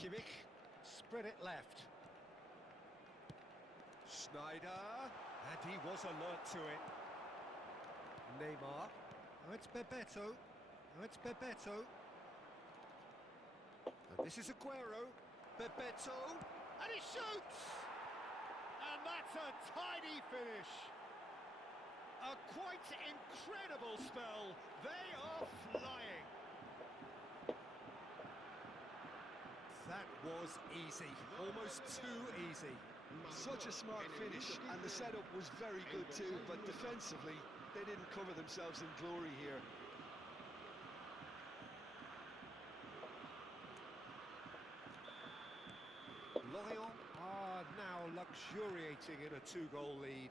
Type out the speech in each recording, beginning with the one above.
Kimmich, spread it left. Schneider, and he was alert to it. Neymar, oh, it's Bebeto, oh, it's Bebeto. And this is Aguero, Bebeto, and he shoots! And that's a tidy finish. A quite incredible spell. They are flying. That was easy, almost too easy. Such a smart finish, and the setup was very good too, but defensively, they didn't cover themselves in glory here. Lorient are now luxuriating in a 2-goal lead.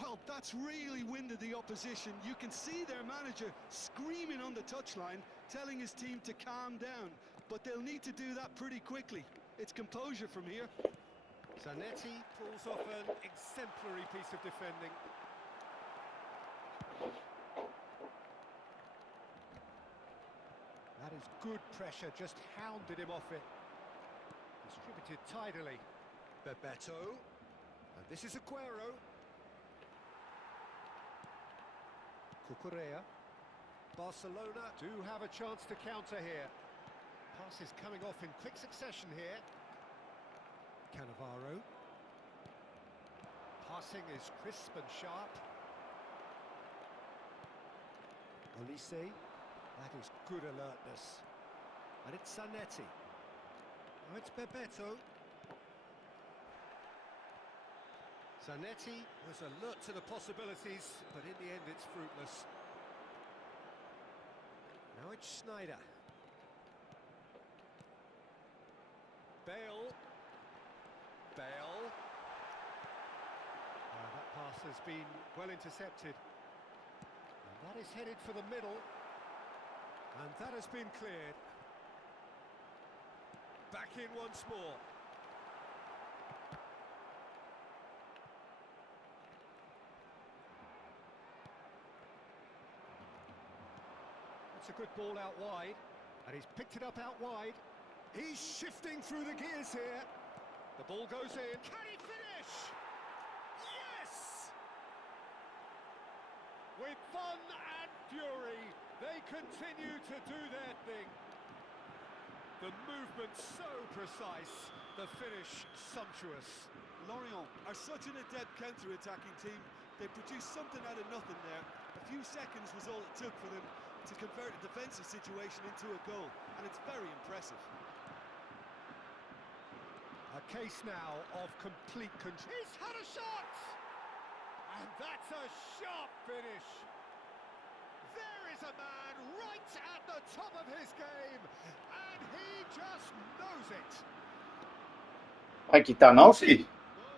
Well, that's really winded the opposition. You can see their manager screaming on the touchline, telling his team to calm down, but they'll need to do that pretty quickly. It's composure from here. Zanetti pulls off an exemplary piece of defending. That is good pressure, just hounded him off it. Distributed tidily. Bebeto. And this is Aguero. Cucurella. Barcelona do have a chance to counter here. Pass is coming off in quick succession here. Cannavaro. Passing is crisp and sharp. Olise. That is good alertness. And it's Zanetti. Oh, it's Bebeto. Zanetti was alert to the possibilities, but in the end it's fruitless. Now it's Schneider. Bale. Bale. That pass has been well intercepted. And that is headed for the middle. And that has been cleared. Back in once more. That's a good ball out wide. And he's picked it up out wide. He's shifting through the gears here. The ball goes in. Can he finish? Yes! With fun and fury, they continue to do their thing. The movement so precise, the finish sumptuous. Lorient are such an adept counter-attacking team. They produced something out of nothing there. A few seconds was all it took for them to convert a defensive situation into a goal, and it's very impressive. A case now of complete control. He's had a shot! And that's a sharp finish. There is a man right at the top of his game, and he just knows it. Aqui tá não, filho?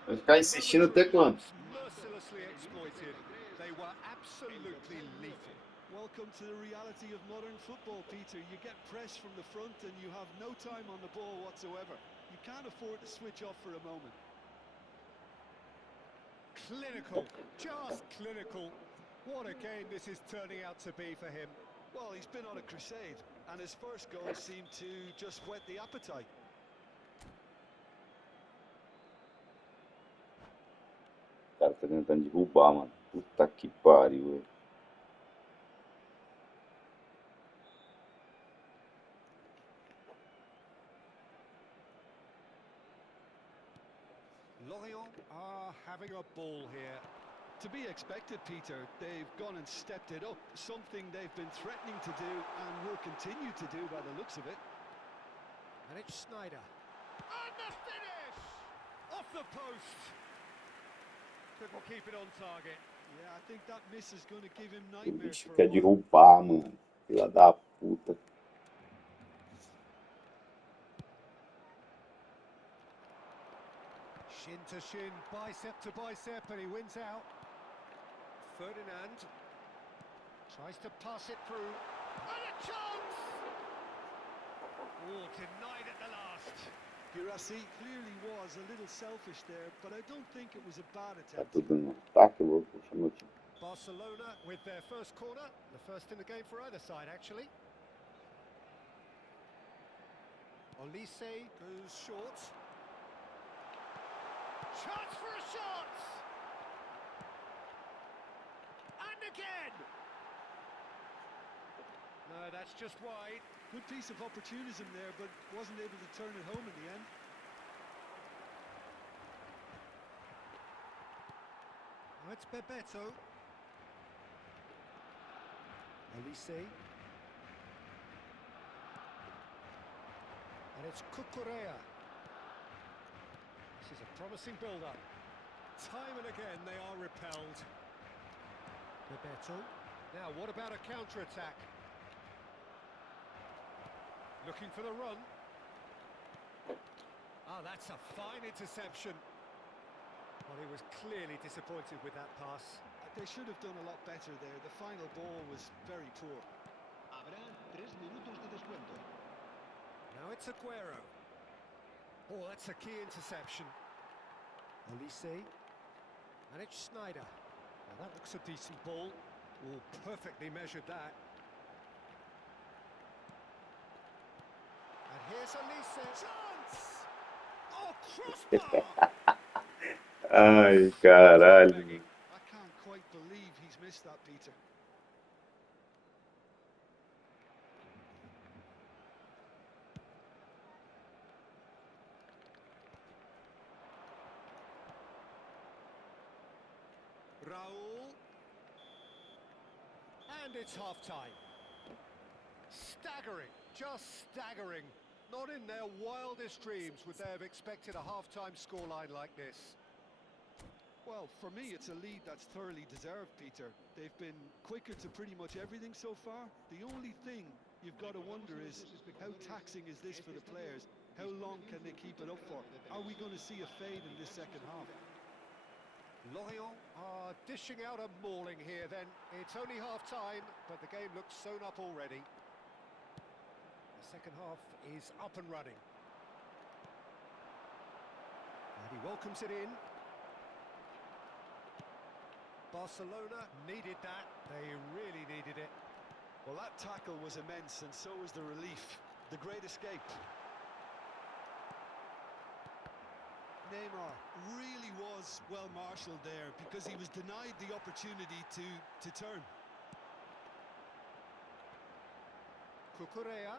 Vai ficar insistindo até quando? Mercilessly exploited. They were absolutely lethal. Welcome to the reality of modern football, Peter. You get press from the front and you have no time on the ball whatsoever. You can't afford to switch off for a moment. Clinical, just clinical. What a game this is turning out to be for him. Well, he's been on a crusade, and his first goal seemed to just whet the appetite. O cara tá tentando derrubar, mano. Puta que pariu, velho. Lorient are having a ball here. To be expected, Peter. They've gone and stepped it up, something they've been threatening to do and will continue to do by the looks of it. And it's Schneider. And the finish! Off the post. Couldn't keep it on target. Yeah, I think that miss is going to give him O nightmares bicho for quer a while. derrubar, mano. Filha da puta. Shin to shin, bicep to bicep, and he wins out. Ferdinand tries to pass it through. And a chance! Oh, denied at the last. Girassi clearly was a little selfish there, but I don't think it was a bad Tá attempt. tudo no ataque, eu vou puxar meu time. Barcelona with their first corner, the first in the game for either side, actually. Olise goes short. Chance for a shot! And again! No, that's just wide. Good piece of opportunism there, but wasn't able to turn it home in the end. Oh, it's Bebeto. Olise. And it's Cucurella. This is a promising build-up. Time and again they are repelled. Bebeto. Now, what about a counter-attack? Looking for the run. Ah, that's a fine interception. Well, he was clearly disappointed with that pass. They should have done a lot better there. The final ball was very poor. Habrá 3 minutos de descuento. Now it's Aguero. Oh, that's a key interception. Olise. And it's Schneider. Now that looks a decent ball. Oh, perfectly measured that. And here's Olise. Chance! Oh, crossbar! Ai, caralho. I can't quite believe he's missed that, Peter. Raul. And it's half-time. Staggering, just staggering. Not in their wildest dreams would they have expected a half-time scoreline like this. Well, for me, it's a lead that's thoroughly deserved, Peter. They've been quicker to pretty much everything so far. The only thing you've got to wonder is, how taxing is this for the players? How long can they keep it up for? Are we going to see a fade in this second half? Lorient are dishing out a mauling here then. It's only half-time, but the game looks sewn up already. The second half is up and running. And he welcomes it in. Barcelona needed that. They really needed it. Well, that tackle was immense, and so was the relief. The great escape. Neymar really was well marshalled there, because he was denied the opportunity to turn. Cucurella.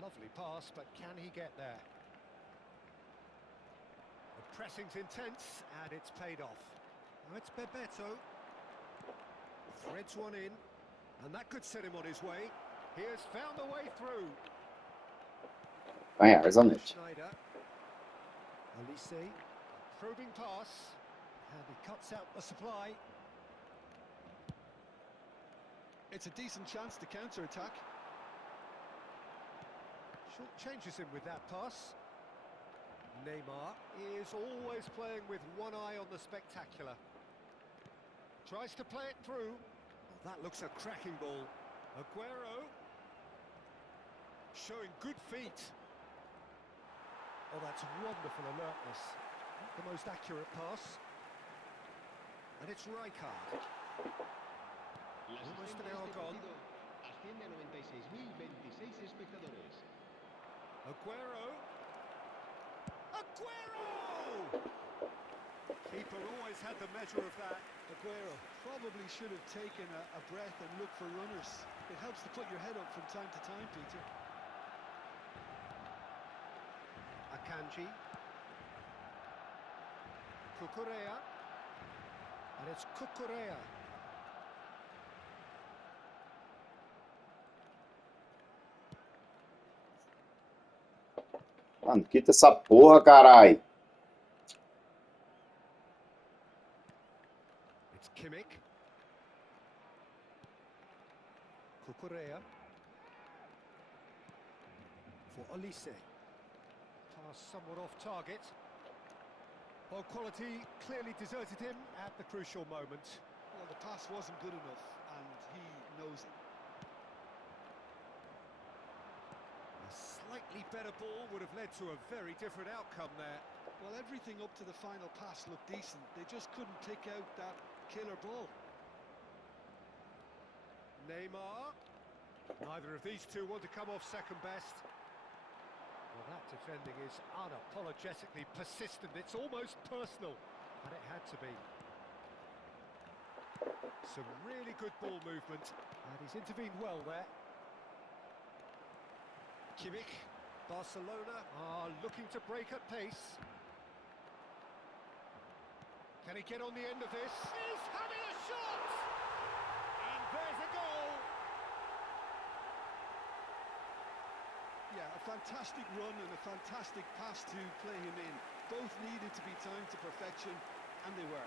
Lovely pass, but can he get there? The pressing's intense, and it's paid off. Now it's Bebeto. Threads one in, and that could set him on his way. He has found the way through. Bem, rezonete. Schneider. Olise. Probing pass. And he cuts out the supply. It's a decent chance to counter-attack. Short changes him with that pass. Neymar is always playing with one eye on the spectacular. Tries to play it through. Oh, that looks a cracking ball. Aguero. Showing good feet. Oh, that's wonderful alertness. Not the most accurate pass. And it's Rijkaard. Almost an hour gone. Asciende a 96.026 espectadores. Aguero. Aguero! Keeper always had the measure of that. Aguero probably should have taken a breath and looked for runners. It helps to put your head up from time to time, Peter. Akanji. Cucurella. And it's Cucurella. Mano, quita essa porra, carai. It's Kimmich. Cucurella. For Olise. Pass somewhat off target. Well, quality clearly deserted him at the crucial moment. Well, the pass wasn't good enough, and he knows it. A slightly better ball would have led to a very different outcome there. Well, everything up to the final pass looked decent. They just couldn't pick out that killer ball. Neymar. Neither of these two want to come off second best. Well, that defending is unapologetically persistent. It's almost personal, and it had to be. Some really good ball movement, and he's intervened well there. Quis, Barcelona are looking to break at pace. Can he get on the end of this? He's having a shot! And there's a goal! Yeah, a fantastic run and a fantastic pass to play him in. Both needed to be timed to perfection, and they were.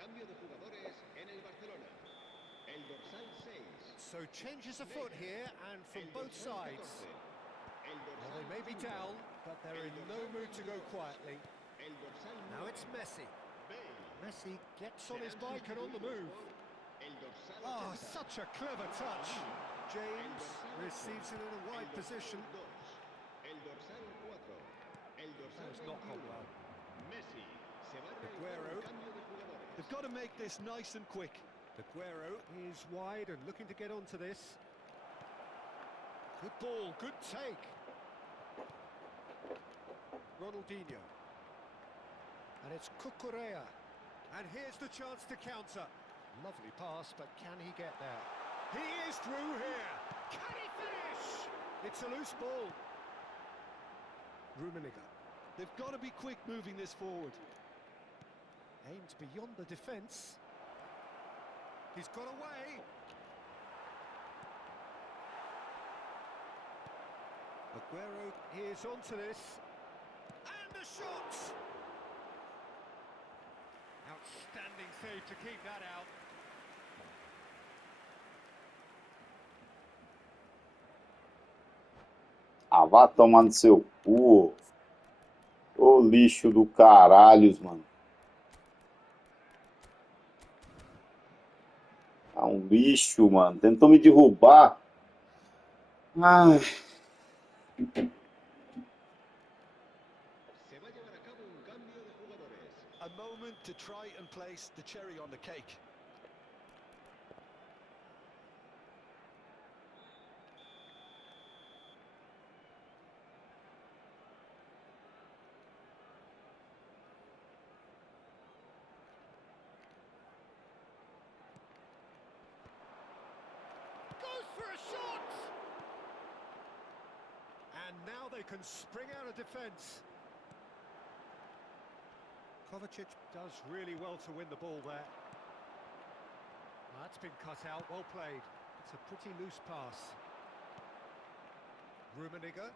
Cambio de jugadores en el Barcelona. El dorsal 6. So changes afoot here, and from both sides. Well, they may be down, but they're in no mood to go quietly. Now it's Messi. Messi gets on his bike and on the move. Oh, such a clever touch. James receives it in a wide position. That was not gone well. Aguero. They've got to make this nice and quick. Aguero is wide and looking to get onto this. Good ball, good take. Ronaldinho. And it's Cucurella. And here's the chance to counter. Lovely pass, but can he get there? He is through here. Can he finish? It's a loose ball. Rummenigge. They've got to be quick moving this forward. Aimed beyond the defence. He's got away. Aguero is onto this. And the shot! Outstanding save to keep that out. Ah, vá tomar no seu cu. Ô lixo do caralhos, mano. Ah, um lixo, mano. Tentou me derrubar. Ai. A moment to try and place the cherry on the cake. Goes for a shot! And now they can spring out of defence. Kovacic does really well to win the ball there. That's been cut out, well played. It's a pretty loose pass. Rummenigge.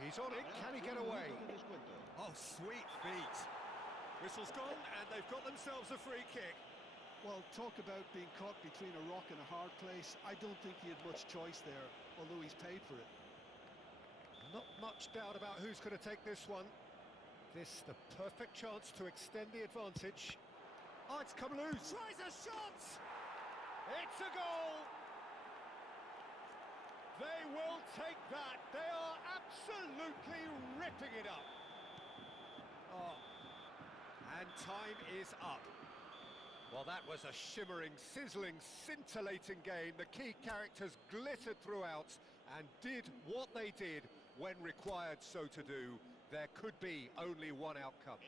He's on it, can he get away? Oh, sweet feet. Whistle's gone, and they've got themselves a free kick. Well, talk about being caught between a rock and a hard place. I don't think he had much choice there, although he's paid for it. Not much doubt about who's going to take this one. This the perfect chance to extend the advantage. Oh, it's come loose. Tries a shot! It's a goal! They will take that. They are absolutely ripping it up. Oh, and time is up. Well, that was a shimmering, sizzling, scintillating game. The key characters glittered throughout and did what they did when required so to do. There could be only one outcome.